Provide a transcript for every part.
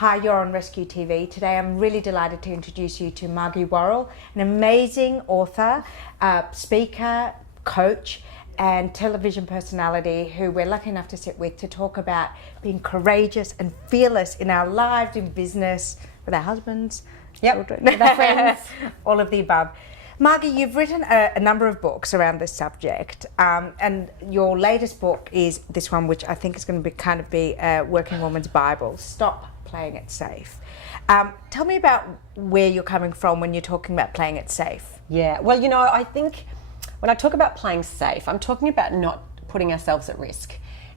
Hi, you're on Rescue TV. Today I'm really delighted to introduce you to Margie Warrell, an amazing author, speaker, coach and television personality who we're lucky enough to sit with to talk about being courageous and fearless in our lives, in business, with our husbands, children, with our friends, all of the above. Margie, you've written a number of books around this subject, and your latest book is this one, which I think is going to be a working woman's Bible, Stop Playing It Safe. Tell me about where you're coming from when you're talking about playing it safe. Yeah, well, you know, I think when I talk about playing safe, I'm talking about not putting ourselves at risk.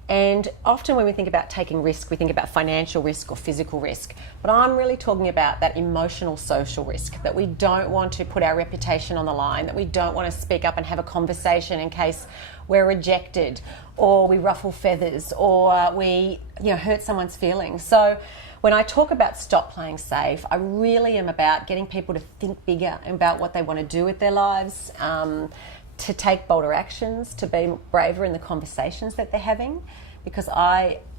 And often when we think about taking risk, we think about financial risk or physical risk. But I'm really talking about that emotional, social risk, that we don't want to put our reputation on the line, that we don't want to speak up and have a conversation in case we're rejected or we ruffle feathers or we hurt someone's feelings. So when I talk about stop playing safe, I really am about getting people to think bigger about what they want to do with their lives, to take bolder actions, to be braver in the conversations that they're having. Because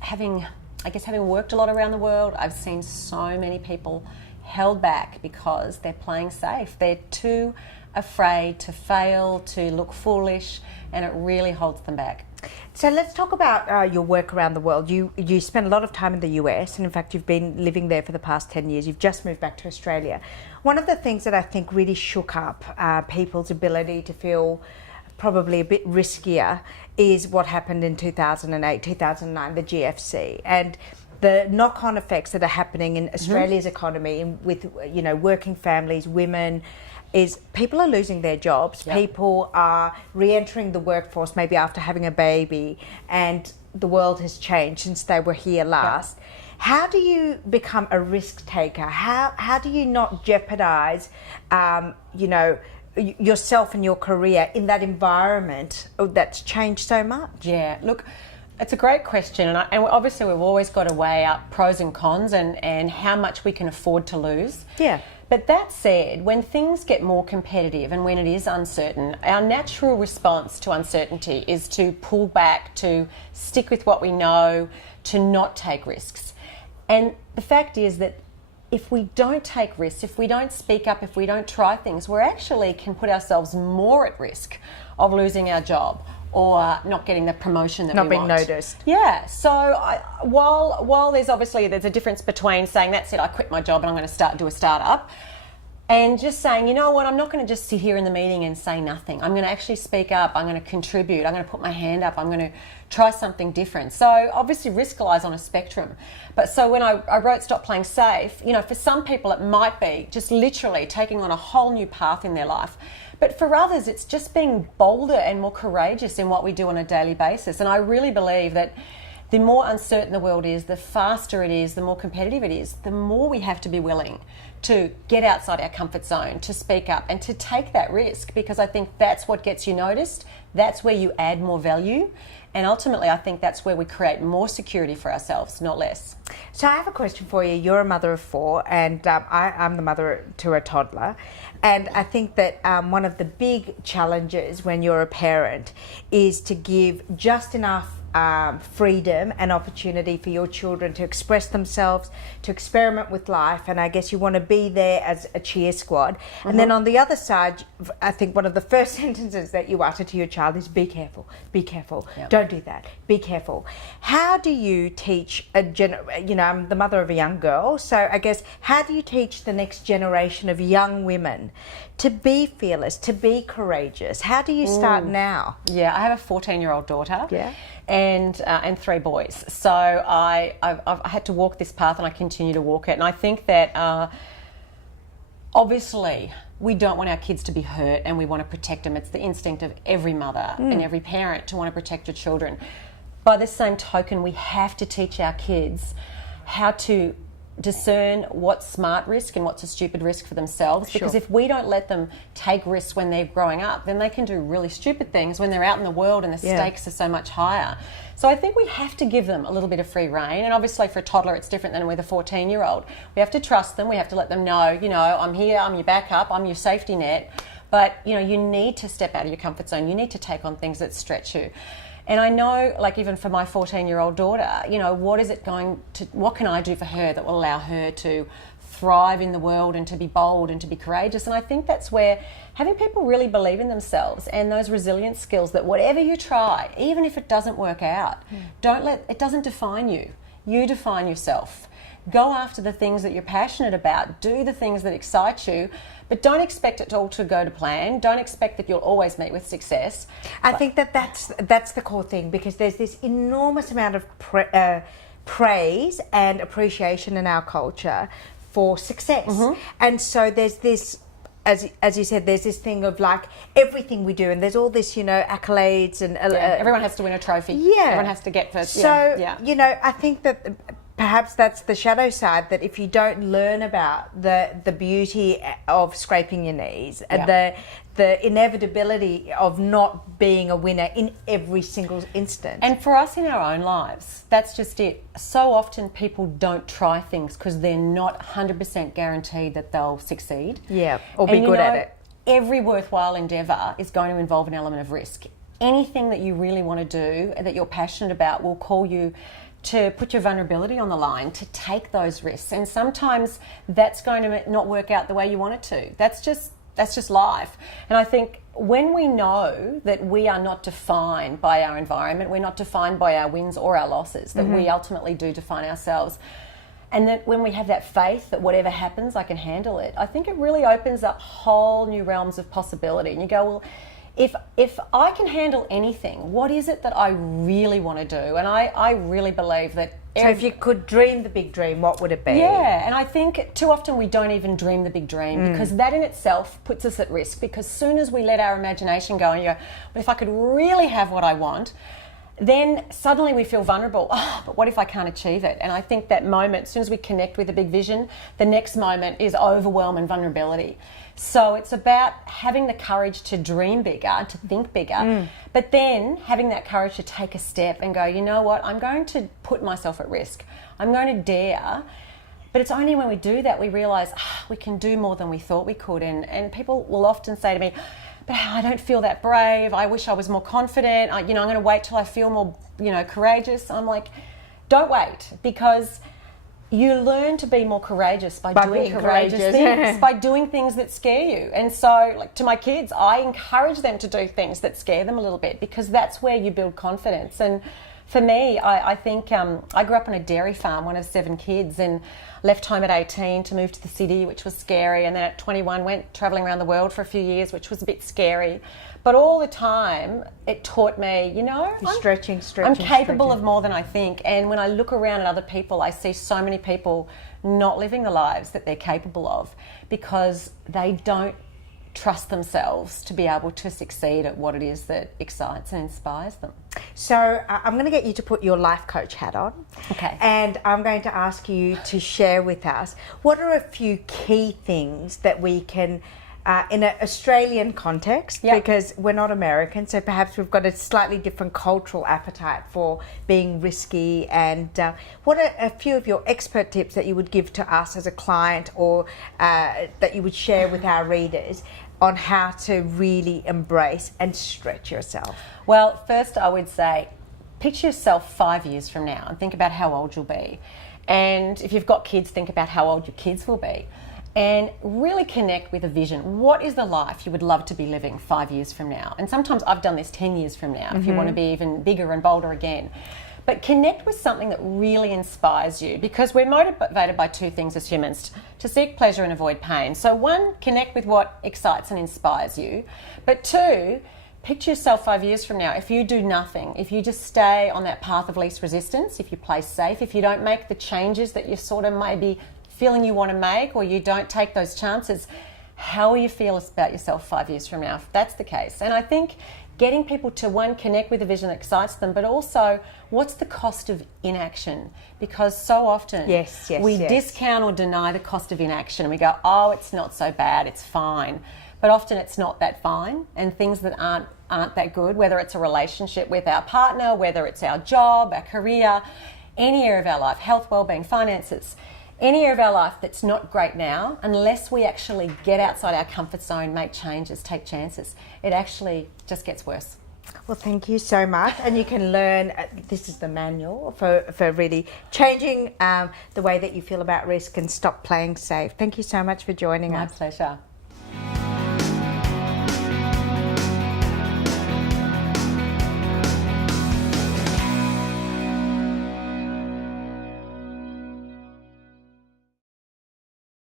having worked a lot around the world, I've seen so many people held back because they're playing safe. They're too afraid to fail, to look foolish, and it really holds them back. So let's talk about your work around the world. You spend a lot of time in the US, and in fact you've been living there for the past 10 years. You've just moved back to Australia. One of the things that I think really shook up people's ability to feel probably a bit riskier is what happened in 2008, 2009, the GFC, and the knock-on effects that are happening in Australia's economy with working families, women, is people are losing their jobs. Yep. People are re-entering the workforce maybe after having a baby, and the world has changed since they were here last. Yep. How do you become a risk taker? How do you not jeopardize, yourself and your career in that environment that's changed so much? Yeah, look, it's a great question, and obviously we've always got to weigh up pros and cons and how much we can afford to lose. Yeah. But that said, when things get more competitive and when it is uncertain, our natural response to uncertainty is to pull back, to stick with what we know, to not take risks. And the fact is that if we don't take risks, if we don't speak up, if we don't try things, we actually can put ourselves more at risk of losing our job or not getting the promotion that we want. Not being noticed. Yeah, so while there's a difference between saying, that's it, I quit my job and I'm going to do a startup, and just saying, you know what, I'm not going to just sit here in the meeting and say nothing. I'm going to actually speak up, I'm going to contribute, I'm going to put my hand up, I'm going to try something different. So obviously risk lies on a spectrum. But so when I wrote Stop Playing Safe, for some people it might be just literally taking on a whole new path in their life. But for others, it's just being bolder and more courageous in what we do on a daily basis. And I really believe that the more uncertain the world is, the faster it is, the more competitive it is, the more we have to be willing to get outside our comfort zone, to speak up and to take that risk, because I think that's what gets you noticed. That's where you add more value. And ultimately, I think that's where we create more security for ourselves, not less. So I have a question for you. You're a mother of 4, and I'm the mother to a toddler. And I think that one of the big challenges when you're a parent is to give just enough freedom and opportunity for your children to express themselves, to experiment with life, and I guess you want to be there as a cheer squad. And then on the other side, I think one of the first sentences that you utter to your child is, be careful, Yep. don't do that, be careful. How do you teach I'm the mother of a young girl, so I guess how do you teach the next generation of young women to be fearless, to be courageous? How do you start now? Yeah, I have a 14-year-old daughter. Yeah. And 3 boys. So I've had to walk this path, and I continue to walk it. And I think that obviously we don't want our kids to be hurt, and we want to protect them. It's the instinct of every mother and every parent to want to protect your children. By the same token, we have to teach our kids how to discern what's smart risk and what's a stupid risk for themselves. Sure. Because if we don't let them take risks when they're growing up, then they can do really stupid things when they're out in the world and the stakes are so much higher. So I think we have to give them a little bit of free rein. And obviously for a toddler it's different than with a 14-year-old. We have to trust them. We have to let them know, I'm here, I'm your backup, I'm your safety net. But you need to step out of your comfort zone. You need to take on things that stretch you. And I know, like even for my 14-year-old daughter, you know, what can I do for her that will allow her to thrive in the world and to be bold and to be courageous? And I think that's where having people really believe in themselves and those resilience skills, that whatever you try, even if it doesn't work out, it doesn't define you. You define yourself. Go after the things that you're passionate about. Do the things that excite you, but don't expect it all to go to plan. Don't expect that you'll always meet with success. I think that's the core thing, because there's this enormous amount of praise and appreciation in our culture for success. And so there's this, as you said, there's this thing of like everything we do, and there's all this, you know, accolades and everyone has to win a trophy. Yeah, everyone has to get first. So you know, I think that perhaps that's the shadow side, that if you don't learn about the beauty of scraping your knees and the inevitability of not being a winner in every single instant. And for us in our own lives, that's just it. So often people don't try things because they're not 100% guaranteed that they'll succeed. Yeah, or be good at it. Every worthwhile endeavour is going to involve an element of risk. Anything that you really want to do and that you're passionate about will call you to put your vulnerability on the line, to take those risks. And sometimes that's going to not work out the way you want it to. That's just life. And I think when we know that we are not defined by our environment, we're not defined by our wins or our losses, that we ultimately do define ourselves, and that when we have that faith that whatever happens, I can handle it, I think it really opens up whole new realms of possibility. And you go, well, if I can handle anything, what is it that I really want to do? And I really believe that... So if you could dream the big dream, what would it be? Yeah, and I think too often we don't even dream the big dream, because that in itself puts us at risk, because soon as we let our imagination go and you go, well, if I could really have what I want, then suddenly we feel vulnerable. Oh, but what if I can't achieve it? And I think that moment, as soon as we connect with a big vision, the next moment is overwhelm and vulnerability. So it's about having the courage to dream bigger, to think bigger, but then having that courage to take a step and go, you know what, I'm going to put myself at risk. I'm going to dare. But it's only when we do that we realise we can do more than we thought we could. And people will often say to me, but I don't feel that brave. I wish I was more confident. I'm going to wait till I feel more, courageous. I'm like, don't wait, because you learn to be more courageous by doing courageous things, by doing things that scare you. And so, like, to my kids, I encourage them to do things that scare them a little bit, because that's where you build confidence. And for me, I think I grew up on a dairy farm, one of 7 kids, and left home at 18 to move to the city, which was scary. And then at 21 went travelling around the world for a few years, which was a bit scary. But all the time, it taught me, I'm capable of more than I think. And when I look around at other people, I see so many people not living the lives that they're capable of, because they don't trust themselves to be able to succeed at what it is that excites and inspires them. So I'm going to get you to put your life coach hat on. Okay. And I'm going to ask you to share with us, what are a few key things that we can, in an Australian context, because we're not American, so perhaps we've got a slightly different cultural appetite for being risky, and what are a few of your expert tips that you would give to us as a client, or that you would share with our readers on how to really embrace and stretch yourself? Well, first I would say, picture yourself 5 years from now and think about how old you'll be. And if you've got kids, think about how old your kids will be. And really connect with a vision. What is the life you would love to be living 5 years from now? And sometimes I've done this 10 years from now, if you want to be even bigger and bolder again. But connect with something that really inspires you, because we're motivated by 2 things as humans: to seek pleasure and avoid pain. So 1, connect with what excites and inspires you. But 2, picture yourself 5 years from now. If you do nothing, if you just stay on that path of least resistance, if you play safe, if you don't make the changes that you sort of maybe feeling you want to make, or you don't take those chances, how will you feel about yourself 5 years from now if that's the case? And I think getting people to, 1, connect with a vision that excites them, but also what's the cost of inaction? Because so often we discount or deny the cost of inaction, and we go, oh, it's not so bad, it's fine. But often it's not that fine, and things that aren't that good, whether it's a relationship with our partner, whether it's our job, our career, any area of our life, health, wellbeing, finances, any area of our life that's not great now, unless we actually get outside our comfort zone, make changes, take chances, it actually just gets worse. Well, thank you so much. And you can learn, this is the manual for really changing the way that you feel about risk and stop playing safe. Thank you so much for joining us. My pleasure.